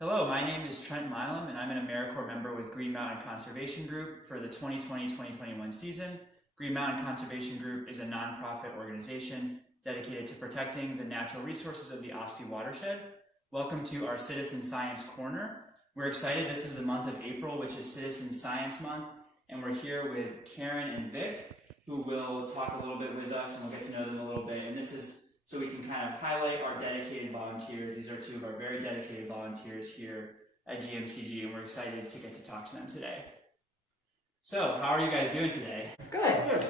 Hello, my name is Trent and I'm an AmeriCorps member with Green Mountain Conservation Group for the 2020-2021 season. Green Mountain Conservation Group is a nonprofit organization dedicated to protecting the natural resources of the Ospey watershed. Welcome to our Citizen Science Corner. We're excited. This is the month of April, which is Citizen Science Month, and we're here with Karen and Vic, who will talk a little bit with us, and we'll get to know them a little bit. And this is so we can kind of highlight our dedicated volunteers. These are two of our very dedicated volunteers here at GMCG, and we're excited to get to talk to them today. So, how are you guys doing today? Good.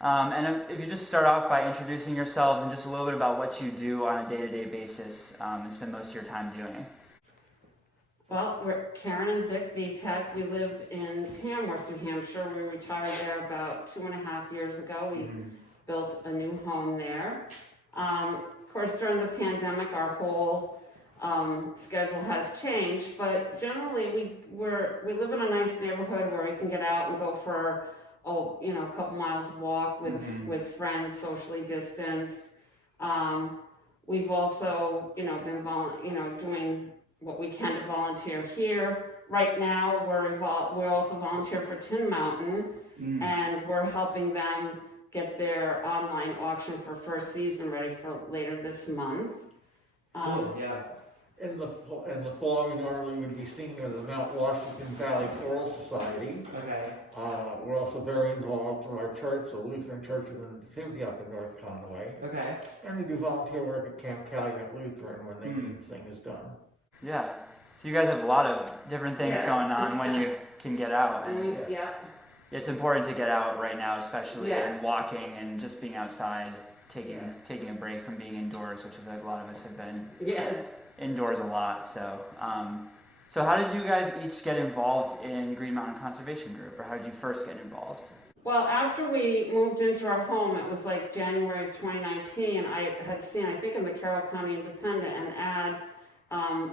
And if you just start off by introducing yourselves and just a little bit about what you do on a day-to-day basis and spend most of your time doing. Well, we're Karen and Vic Vitek. We live in Tamworth, New Hampshire. We retired there about 2.5 years ago. We built a new home there. Of course, during the pandemic, our whole schedule has changed, but generally we live in a nice neighborhood where we can get out and go for a couple miles of walk with friends, socially distanced. We've also been doing what we can to volunteer here. Right now we're also volunteer for Tin Mountain, and we're helping them get their online auction for first season ready for later this month. In the fall, we normally would be singing at the Mount Washington Valley Choral Society. Okay. We're also very involved in our church, the Lutheran Church of the Nativity up in North Conway. Okay. And we do volunteer work at Camp Calumet Lutheran when they need things done. Yeah. So you guys have a lot of different things going on when you can get out. It's important to get out right now, especially and walking and just being outside, taking a break from being indoors, which I feel like a lot of us have been indoors a lot. So, so how did you guys each get involved in Green Mountain Conservation Group, or how did you first get involved? Well, after we moved into our home, it was like January of 2019, I had seen, I think in the Carroll County Independent, an ad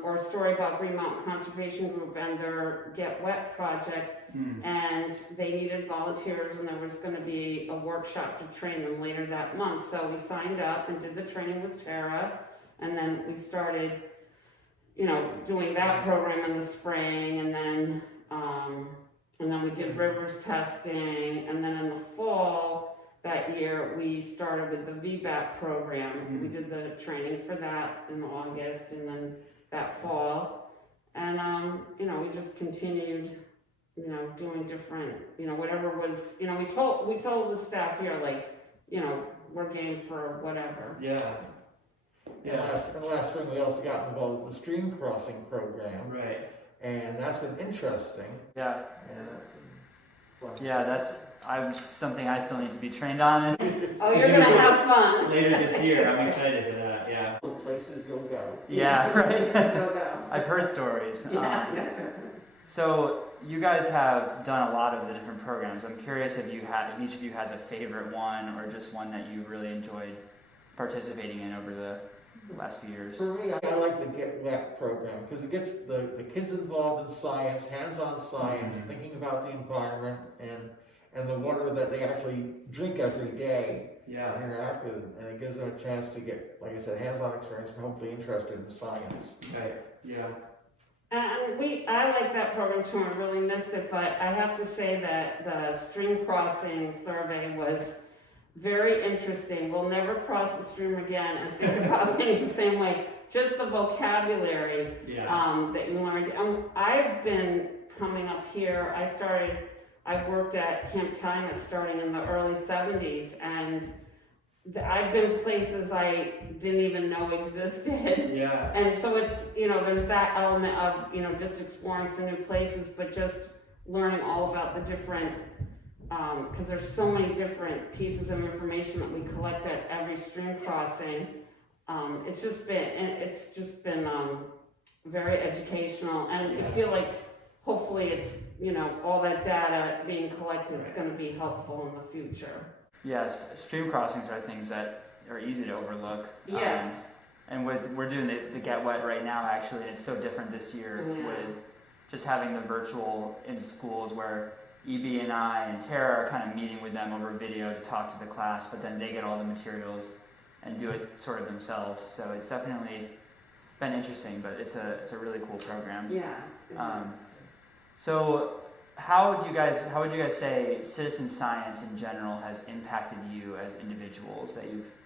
or a story about Green Mountain Conservation Group and their Get Wet project, and they needed volunteers, and there was going to be a workshop to train them later that month. So we signed up and did the training with Tara, and then we started, doing that program in the spring, and then we did rivers testing, and then in the fall that year we started with the VBAT program. We did the training for that in August, and then that fall, and we just continued, doing different, whatever was, we told the staff here, like, we're game for whatever. And last spring we also got involved with the stream crossing program. Right. And that's been interesting. Yeah, that's something I still need to be trained on. Oh, you're gonna have fun later this year. I'm excited for that. Yeah. Places you'll go. Yeah, right. Go. I've heard stories. Yeah. So you guys have done a lot of the different programs. I'm curious if each of you has a favorite one, or just one that you really enjoyed participating in over the last few years. For me, I like the Get Wet program because it gets the kids involved in science, hands-on science, thinking about the environment and the water that they actually drink every day and interact with, and it gives them a chance to get, like I said, hands-on experience and hopefully interested in science. Right. Yeah. And I like that program too. I really missed it, but I have to say that the stream crossing survey was very interesting. We'll never cross the stream again and think about things the same way. Just the vocabulary that you learned. I've been coming up here. I worked at Camp Calumet starting in the early 70s, and I've been places I didn't even know existed. Yeah. And so it's, there's that element of, just exploring some new places, but just learning all about the different, because there's so many different pieces of information that we collect at every stream crossing. It's just been very educational, and I feel like hopefully it's, all that data being collected is going to be helpful in the future. Yes, stream crossings are things that are easy to overlook. Yes. And we're doing the Get Wet right now, actually, and it's so different this year with just having the virtual in schools where EB and I and Tara are kind of meeting with them over video to talk to the class, but then they get all the materials and do it sort of themselves. So it's definitely been interesting, but it's a really cool program. Yeah. So how would you guys say citizen science in general has impacted you as individuals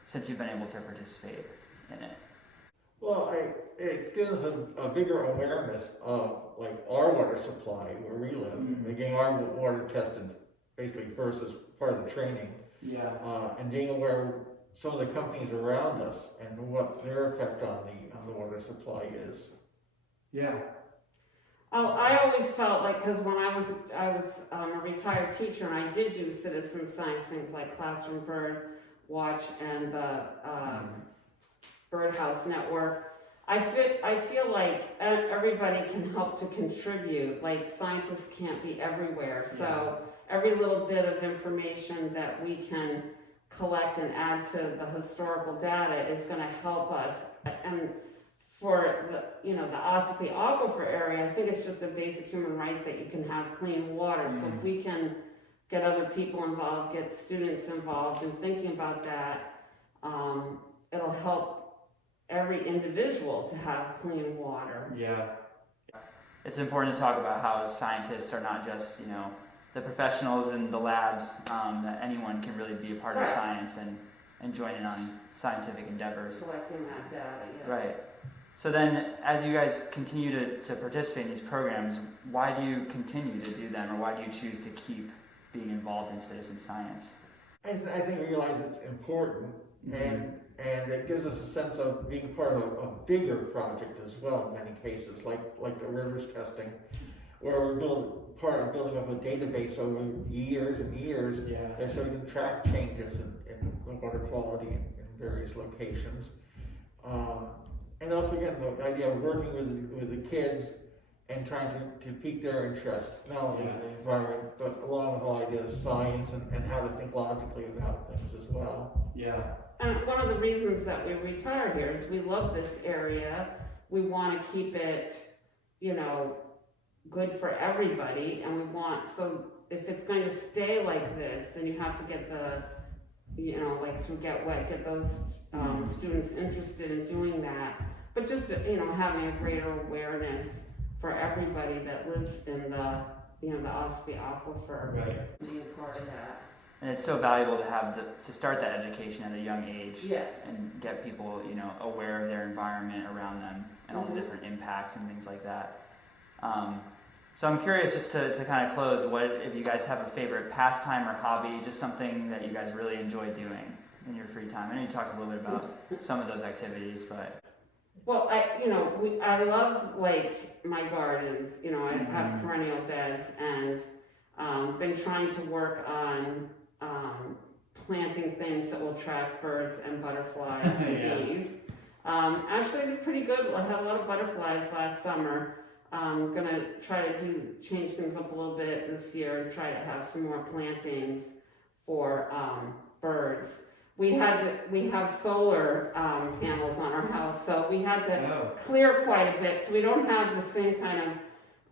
since you've been able to participate in it? Well, it gives a bigger awareness of like our water supply where we live. Mm-hmm. Getting our water tested basically first as part of the training, Yeah. and being aware of some of the companies around us and what their effect on the water supply is. Yeah. Oh, I always felt like, because when I was a retired teacher, and I did do citizen science things like classroom bird watch and the birdhouse network. I feel like everybody can help to contribute. Like scientists can't be everywhere, so every little bit of information that we can collect and add to the historical data is going to help us. And for the Ossipee Aquifer area, I think it's just a basic human right that you can have clean water. So if we can get other people involved, get students involved in thinking about that, it'll help every individual to have clean water. Yeah. It's important to talk about how scientists are not just, the professionals in the labs, that anyone can really be a part of science and join in on scientific endeavors. Collecting that data, yeah. Right. So then, as you guys continue to participate in these programs, why do you continue to do them, or why do you choose to keep being involved in citizen science? I think we realize it's important, and it gives us a sense of being part of a bigger project as well in many cases, like the rivers testing, where we're part of building up a database over years and years, and so we can track changes in the water quality in various locations. And also, again, the idea of working with the kids and trying to pique their interest, not only in the environment, but along with the whole idea of science and how to think logically about things as well. Yeah. And one of the reasons that we retired here is we love this area. We want to keep it, good for everybody, and so if it's going to stay like this, then you have to get through Get Wet, get those students interested in doing that. But just, having a greater awareness for everybody that lives in the Ossipee Aquifer, Right. being part of that. And it's so valuable to start that education at a young age. Yes. And get people, aware of their environment around them and all the different impacts and things like that. So I'm curious, just to kind of close, if you guys have a favorite pastime or hobby, just something that you guys really enjoy doing in your free time. I know you talked a little bit about some of those activities, but. Well, I love like my gardens. I have perennial beds, and been trying to work on planting things that will attract birds and butterflies and bees. Actually, I did pretty good. I had a lot of butterflies last summer. I'm gonna try to change things up a little bit this year and try to have some more plantings for birds. We have solar panels on our house, so we had to clear quite a bit, so we don't have the same kind of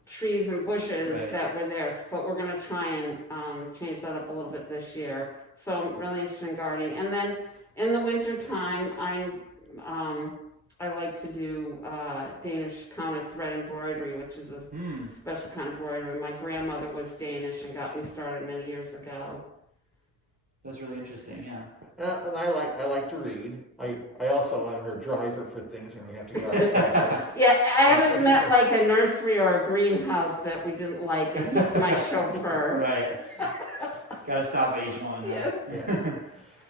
trees and bushes that were there, but we're gonna try and change that up a little bit this year. So I'm really interested in gardening. And then in the winter time, I like to do Danish counted thread embroidery, which is a special kind of embroidery. My grandmother was Danish and got me started many years ago. That's really interesting, yeah. And I like to read. I also am a driver for things when we have to go out to places. Yeah, I haven't met like a nursery or a greenhouse that we didn't like, and he's my chauffeur. Right. Gotta stop at each one. Yes. Yeah.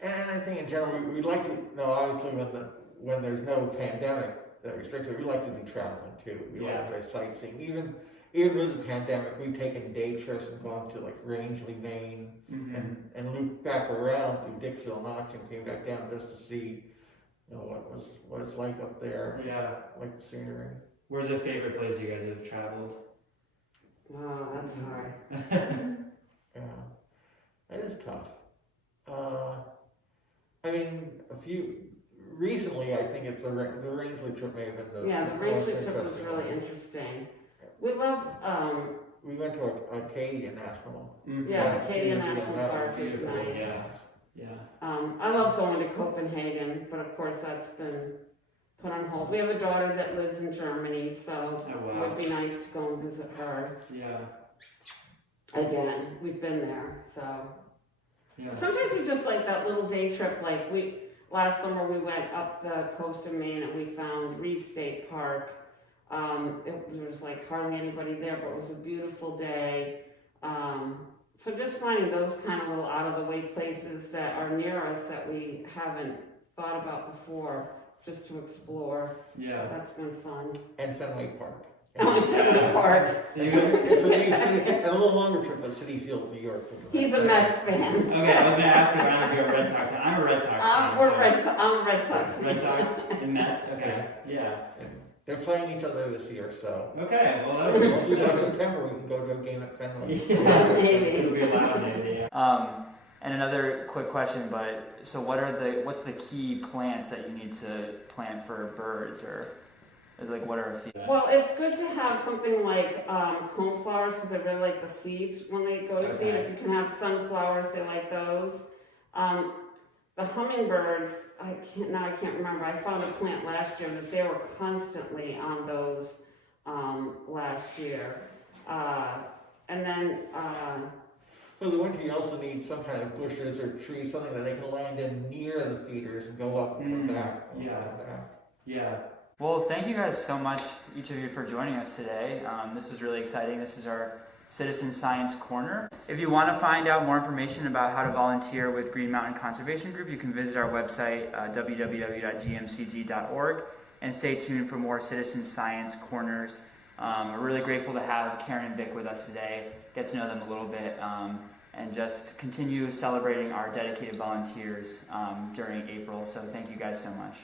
And I think in general, we'd like to, obviously when there's no pandemic that restricts it, we like to do traveling too. We like to try sightseeing. Even with the pandemic, we've taken day trips and gone to like Rangeley, Maine, and looped back around through Dixville, Knox, and came back down just to see, what it's like up there. Yeah. Like the scenery. Where's a favorite place you guys have traveled? Oh, that's hard. Yeah, it is tough. Recently, I think it's the Rangeley trip may have been the Rangeley trip was really interesting. We love. We went to Acadia National. Acadia National Park is nice. Yeah. I love going to Copenhagen, but of course that's been put on hold. We have a daughter that lives in Germany, so Oh, it wow. would be nice to go and visit her Yeah. again. We've been there, so. Yeah. Sometimes we just like that little day trip, like last summer we went up the coast of Maine and we found Reed State Park. There was like hardly anybody there, but it was a beautiful day. So just finding those kind of little out of the way places that are near us that we haven't thought about before, just to explore. Yeah. That's been fun. And Fenway Park. Fenway Park. It's a neat city, and a little longer trip, but City Field, New York. He's a Mets fan. Okay, I was gonna ask you if you're a Red Sox fan. I'm a Red Sox fan. I'm a Red Sox fan. Red Sox and Mets. Okay. Yeah. And they're playing each other this year, so. Okay. Well, that would be By September, we can go to a game at Fenway. Yeah. Maybe. It'll be allowed, maybe. And another quick question, but so what's the key plants that you need to plant for birds, or like what are a few? Well, it's good to have something like cone flowers because they really like the seeds when they go to seed. Okay. If you can have sunflowers, they like those. The hummingbirds, I can't remember. I found a plant last year that they were constantly on those last year. And then For the winter, you also need some kind of bushes or trees, something that they can land in near the feeders and go up and come back. Yeah. Come back. Yeah. Well, thank you guys so much, each of you, for joining us today. This was really exciting. This is our Citizen Science Corner. If you want to find out more information about how to volunteer with Green Mountain Conservation Group, you can visit our website, www.gmcg.org, and stay tuned for more Citizen Science Corners. We're really grateful to have Karen and Vic with us today, get to know them a little bit, and just continue celebrating our dedicated volunteers during April. So thank you guys so much.